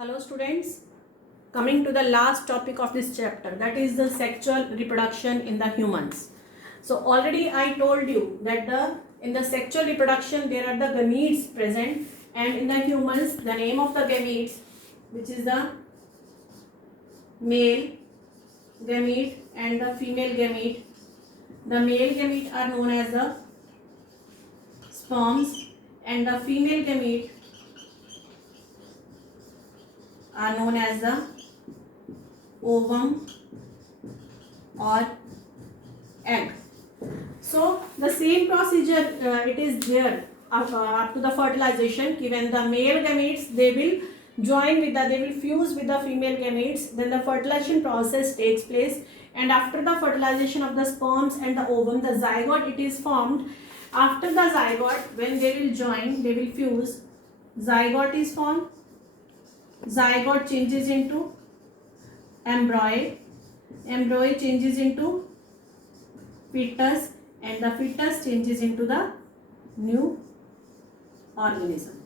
Hello students, coming to the last topic of this chapter, that is the sexual reproduction in the humans. So already I told you that in the sexual reproduction there are the gametes present, and in the humans the name of the gametes, which is the male gamete and the female gamete. The male gamete are known as the sperms and the female gamete are known as the ovum or egg. So the same procedure it is there up to the fertilization. When the male gametes they will they will fuse with the female gametes, then the fertilization process takes place, and after the fertilization of the sperms and the ovum, the zygote it is formed. After the zygote, when they will join, they will fuse, zygote is formed. Zygote changes into embryo, embryo changes into fetus, and the fetus changes into the new organism.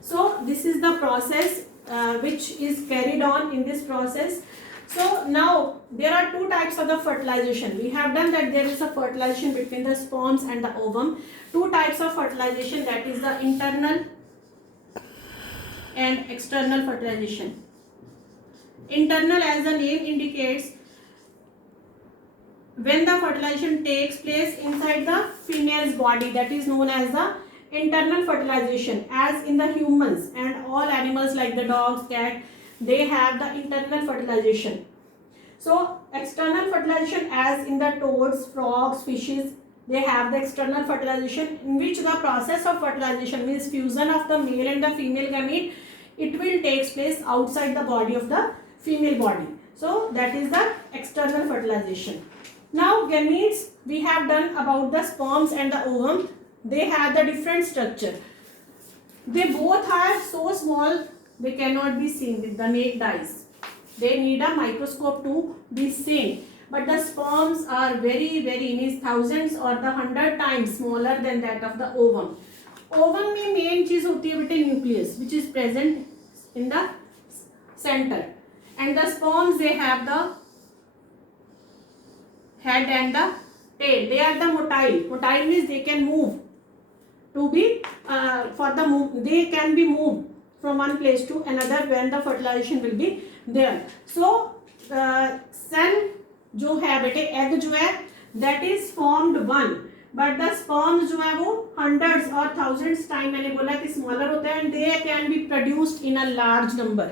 So this is the process which is carried on in this process. So now there are two types of the fertilization. We have done that there is a fertilization between the sperms and the ovum. Two types of fertilization, that is the internal and external fertilization. Internal, as the name indicates, when the fertilization takes place inside the female's body, that is known as the internal fertilization. As in the humans and all animals like the dogs, cat, they have the internal fertilization. So external fertilization, as in the toads, frogs, fishes, they have the external fertilization, in which the process of fertilization means fusion of the male and the female gamete, it will take place outside the body of the female body. So that is the external fertilization. Now gametes, we have done about the sperms and the ovum. They have the different structure. They both are so small they cannot be seen with the naked eyes. They need a microscope to be seen. But the sperms are very means thousands or the 100 times smaller than that of the ovum. Ovum में main चीज होती है बेटे nucleus, which is present in the centre, and the sperms they have the head and the tail. They are the motile. Motile means they can move to be they can be moved from one place to another when the fertilization will be there. So cell जो है बेटे egg जो है that is formed one, but the sperms जो है वो hundreds or thousands time मैंने बोला कि smaller होते हैं, and they can be produced in a large number.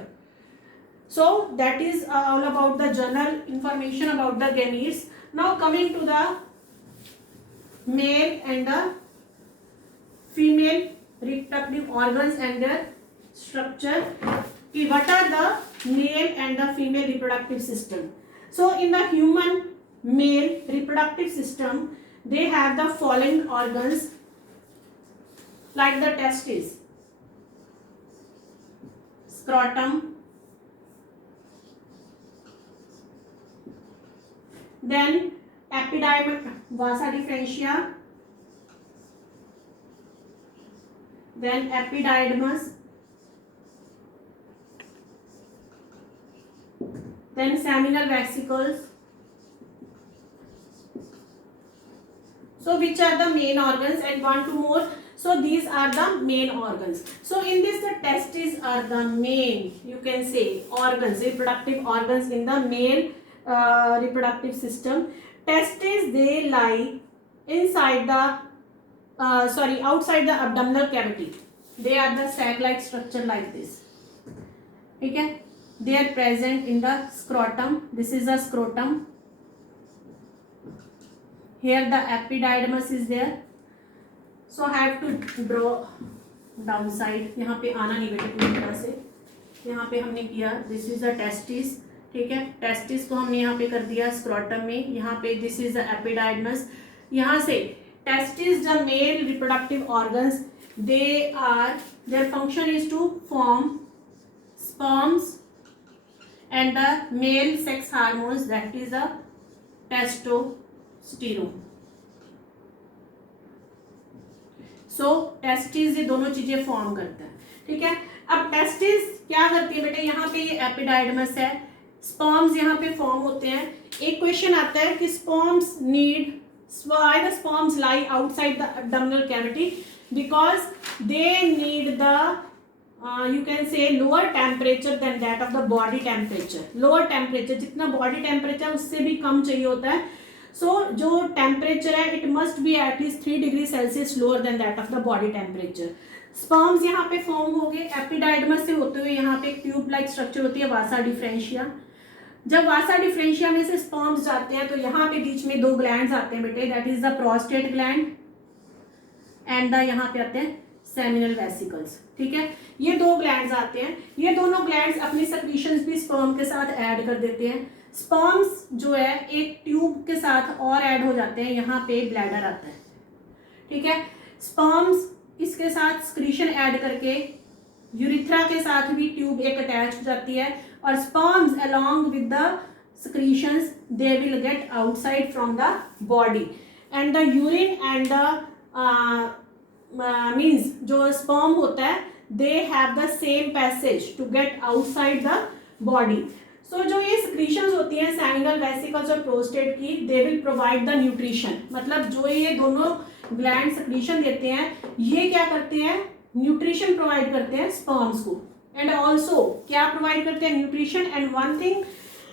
So that is all about the general information about the gametes. Now coming to the male and the female reproductive organs and their structure. What are the male and the female reproductive system? So in the human male reproductive system, they have the following organs like the testes, scrotum, then epididymis, vasa differentia, then epididymis, then seminal vesicles. So which are the main organs, and one two more. So these are the main organs. So in this the testes are the main, you can say, organs, reproductive organs in the male reproductive system. Testes, they lie inside the outside the abdominal cavity. They are the sac-like structure like this. Okay, they are present in the scrotum. This is the scrotum. Here the epididymis is there. So I have to draw downside. यहाँ पे आना नहीं बेटे पूरी तरह से. यहाँ पे हमने किया, this is the testis. ठीक है, टेस्टिस को हमने यहाँ पे कर दिया स्क्रोटम में. यहाँ पे दिस इज द एपिडाइडमस. यहाँ से testis the male reproductive organs, they are, their function is to form sperms and the male sex hormones, that is the testosterone. So testis ये दोनों चीजें फॉर्म करता है, ठीक है। अब टेस्टिस क्या करती है बेटे, यहाँ पे ये एपिडाइडमस है, स्पर्म्स यहाँ पे फॉर्म होते हैं। एक क्वेश्चन आता है कि sperms need, why the sperms lie outside the abdominal cavity, because they need the you can say lower temperature than that of the body temperature. lower temperature, जितना body temperature उससे भी कम चाहिए होता है। so जो temperature है it must be at least 3 degree Celsius lower than that of the body temperature. Sperms यहाँ पे फॉर्म हो गए, एपिडाइडमस से होते हुए यहाँ पे एक ट्यूब लाइक स्ट्रक्चर होती है वासा डिफरेंशिया। जब वासा डिफरेंशिया में से स्पर्म्स जाते हैं तो यहाँ पे बीच में 2 ग्लैंड्स आते हैं बेटे, that is the prostate gland and the यहाँ पे आते हैं सेमिनल वेसिकल्स, ठीक है। ये 2 ग्लैंड्स आते हैं, ये दोनों ग्लैंड्स अपनी सेक्रीशंस भी स्पर्म के साथ ऐड कर देते हैं। स्पर्म्स जो है एक ट्यूब के साथ और ऐड हो जाते हैं, यहाँ पे ब्लैडर आता है, ठीक है। स्पर्म्स इसके साथ स्क्रीशन ऐड करके यूरिथ्रा के साथ भी ट्यूब एक अटैच हो जाती है, और sperms along with the secretions they will get outside from the body, and the urine and the means जो sperm होता है they have the same passage to get outside the body. so जो ये secretions होती हैं seminal vesicles और prostate की, they will provide the nutrition, मतलब जो ये दोनों gland secretion देते हैं ये क्या करते हैं, न्यूट्रिशन प्रोवाइड करते हैं स्पर्म्स को, एंड ऑल्सो क्या प्रोवाइड करते हैं, न्यूट्रिशन, एंड वन थिंग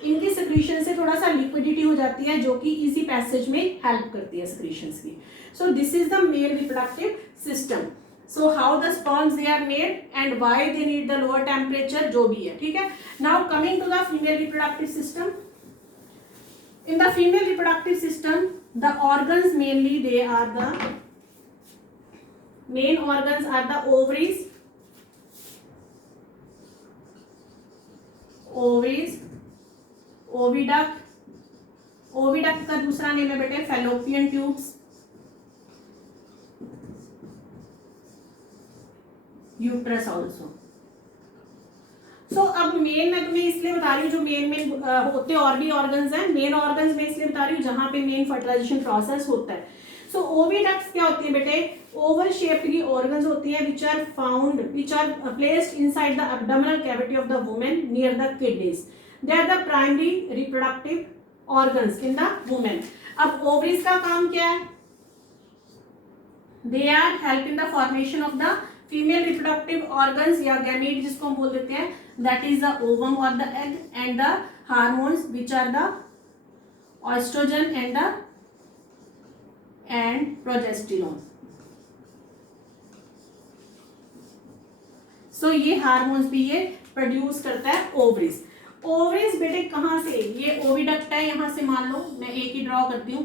इनकी सिक्रीशन से थोड़ा सा लिक्विडिटी हो जाती है जो कि इजी पैसेज में हेल्प करती है सिक्रीशंस की। So this is the male reproductive system. So how the sperms they are made and why they need the lower temperature, जो भी है, ठीक है। Now coming to the female reproductive system. In the female reproductive system the organs mainly they are the main organs are the ovaries, oviduct, oviduct का दूसरा name है बेटे fallopian tubes, uterus also. सो अब मेन मैं तुम्हें इसलिए बता रही हूँ, जो मेन होते और भी ऑर्गन्स हैं, मेन ऑर्गन्स में इसलिए बता रही हूँ जहां पे मेन फर्टिलाइजेशन प्रोसेस होता है। सो ओविडक्ट्स क्या होती है बेटे, ओवल शेप्ड की ऑर्गन्स होती हैं which are placed inside the abdominal cavity of the woman near the kidneys. They are the primary reproductive organs in the woman. अब ovaries का काम क्या है, they are help in the formation of the female reproductive organs या gamete जिसको हम बोल देते हैं, that is the ovum or the egg, and the hormones which are the estrogen and progesterone. सो ये हार्मोन्स भी ये प्रोड्यूस करता है ओवरीज। ओवरीज बेटे कहाँ से, ये ओविडक्ट है, यहां से मान लो मैं एक ही ड्रॉ करती हूँ,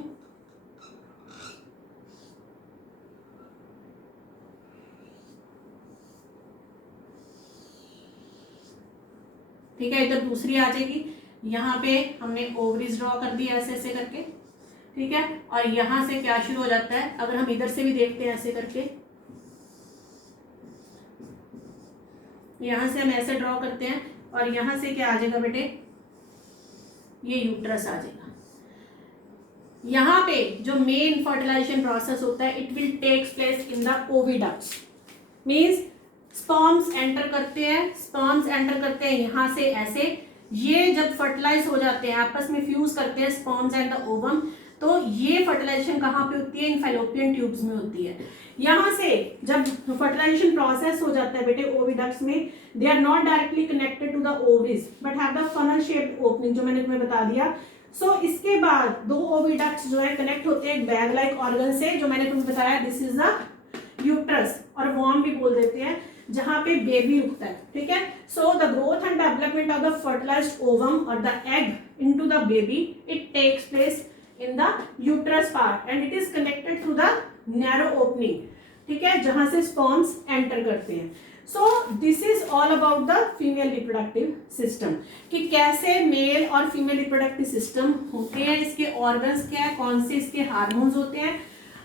ठीक है, इधर दूसरी आ जाएगी, यहाँ पे हमने ओवरीज ड्रॉ कर दी ऐसे ऐसे करके, ठीक है। और यहां से क्या शुरू हो जाता है, अगर हम इधर से भी देखते हैं ऐसे करके, यहां से हम ऐसे ड्रॉ करते हैं, और यहां से क्या आ जाएगा बेटे, ये यूट्रस आ जाएगा। यहाँ पे जो मेन फर्टिलाइजेशन प्रोसेस होता है it will takes place in the oviducts, means sperms enter करते हैं यहाँ से ऐसे, ये जब फर्टिलाइज हो जाते हैं आपस में फ्यूज करते हैं स्पर्म्स एंड द ओवम, तो ये फर्टिलाइजेशन कहाँ पे होती है, इन फैलोपियन ट्यूब्स में होती है। यहाँ से जब फर्टिलाइजेशन प्रोसेस हो जाता है बेटे ओविडक्ट्स में, they are not directly connected to the ovaries but have the funnel shaped opening, जो मैंने तुम्हें बता दिया। सो इसके बाद 2 ओविडक्ट्स जो है कनेक्ट होते हैं एक बैग लाइक ऑर्गन से, जो मैंने तुम्हें बताया, दिस इज द यूट्रस और वॉर्म भी बोल देते हैं, जहां पे बेबी रुकता है, ठीक है। So the growth and development of the fertilized ovum और the egg into the baby, it takes place in the uterus part and it is connected through the narrow opening, ठीक है, जहां से sperms enter करते हैं। So this is all about the female reproductive system, कि कैसे mail और female reproductive system होते हैं, इसके ऑर्गन्स क्या है, कौन से इसके हार्मोन्स होते हैं,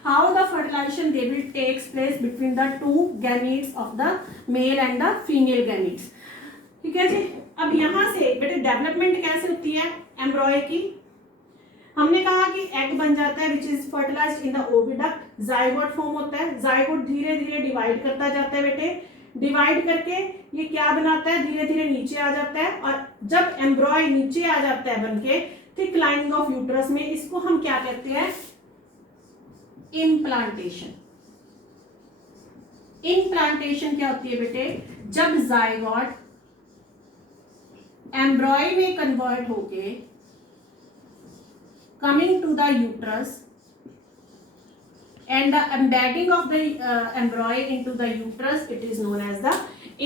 how the fertilization they will takes place between the 2 gametes of the male and the female gametes, ठीक है जी। अब यहाँ से बेटे डेवलपमेंट कैसे होती है एम्ब्रॉय की, हमने कहा कि एग बन जाता है which is fertilized in the oviduct, zygote form होता है, जाइगोट धीरे धीरे डिवाइड करता जाता है बेटे, डिवाइड करके ये क्या बनाता है, धीरे धीरे नीचे आ जाता है, और जब एम्ब्रॉय नीचे आ जाता है बनके थिक लाइनिंग ऑफ यूट्रस में, इसको हम क्या कहते हैं, इम्प्लांटेशन। इम्प्लांटेशन क्या होती है बेटे, जब जाइगोट एम्ब्रॉय में कन्वर्ट होके coming to the uterus and the embedding of the embryo into the uterus, it is known as the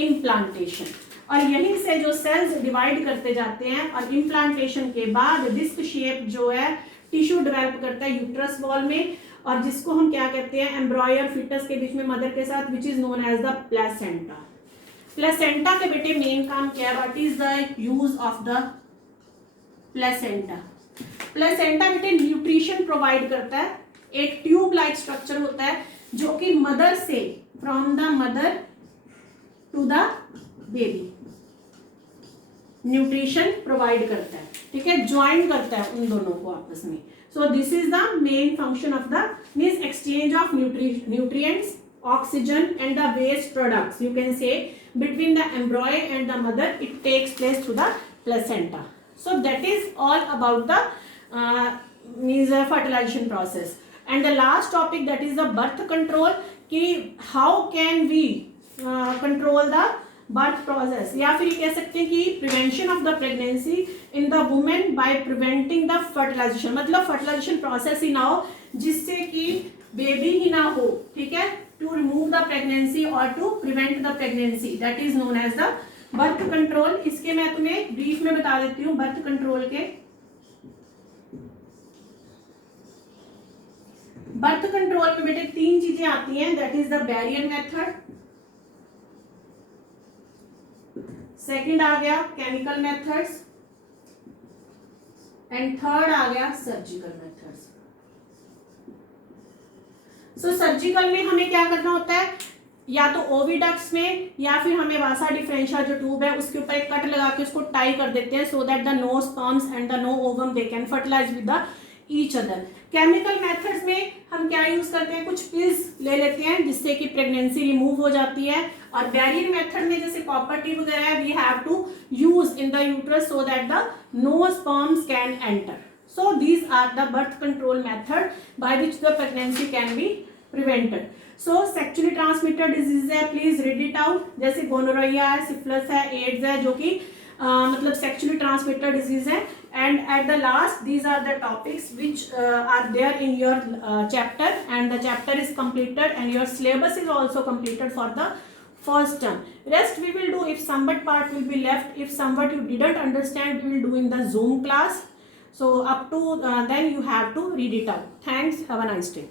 implantation। और यहीं से जो सेल्स डिवाइड करते जाते हैं और इम्प्लांटेशन के बाद डिस्क शेप जो है टिश्यू डेवलप करता है यूट्रस वॉल में, और जिसको हम क्या कहते हैं, एम्ब्रॉय और फिटस के बीच में मदर के साथ, which is known as the placenta. Placenta के बेटे मेन काम क्या है, what is the use of the placenta. Placenta बेटे न्यूट्रिशन प्रोवाइड करता है, एक ट्यूब लाइक स्ट्रक्चर होता है जो कि मदर से, from the mother to the baby nutrition provide करता है, ठीक है, ज्वाइन करता है उन दोनों को आपस में। So this is the main function of the means exchange of nutrients, oxygen and the waste products, you can say between the embryo and the mother, it takes place through the placenta। So that is all about the means fertilization process। And the last topic, that is the birth control, कि how can we control the birth process, या फिर कह सकते हैं कि prevention of the pregnancy in the woman by preventing the fertilization, मतलब fertilization process ही ना हो जिससे कि बेबी ही ना हो, ठीक है, to remove the pregnancy or to prevent the pregnancy, that is known as the birth control। इसके मैं तुम्हें ब्रीफ में बता देती हूँ birth control के। birth control में बेटे 3 चीजें आती हैं, that is the barrier method, second आ गया chemical methods, एंड थर्ड आ गया surgical methods। सो सर्जिकल में हमें क्या करना होता है, या तो ओविडक्ट्स में या फिर हमें वासा डिफरेंशिया जो ट्यूब है उसके ऊपर एक कट लगा के उसको टाई कर देते हैं, so that the no sperms and the no ovum they can fertilize with the each other. Chemical methods में हम क्या यूज करते हैं, कुछ पिल्स ले लेते हैं जिससे कि प्रेगनेंसी रिमूव हो जाती है, और बैरियर मेथड में जैसे कॉपर टी वगैरह है, we have to use in the uterus so that the no sperms can enter. So these are the birth control method by which the pregnancy can be prevented। So sexually transmitted disease है, please read it out, जैसे gonorrhoea है, syphilis है, ads है, जो कि मतलब sexually transmitted disease है। And at the last, these are the topics which are there in your chapter, and the chapter is completed and your syllabus is also completed for the first term। Rest we will do, if somewhat part will be left, if somewhat you didn't understand, we will do in the Zoom class। So up to then you have to read it out। Thanks, have a nice day।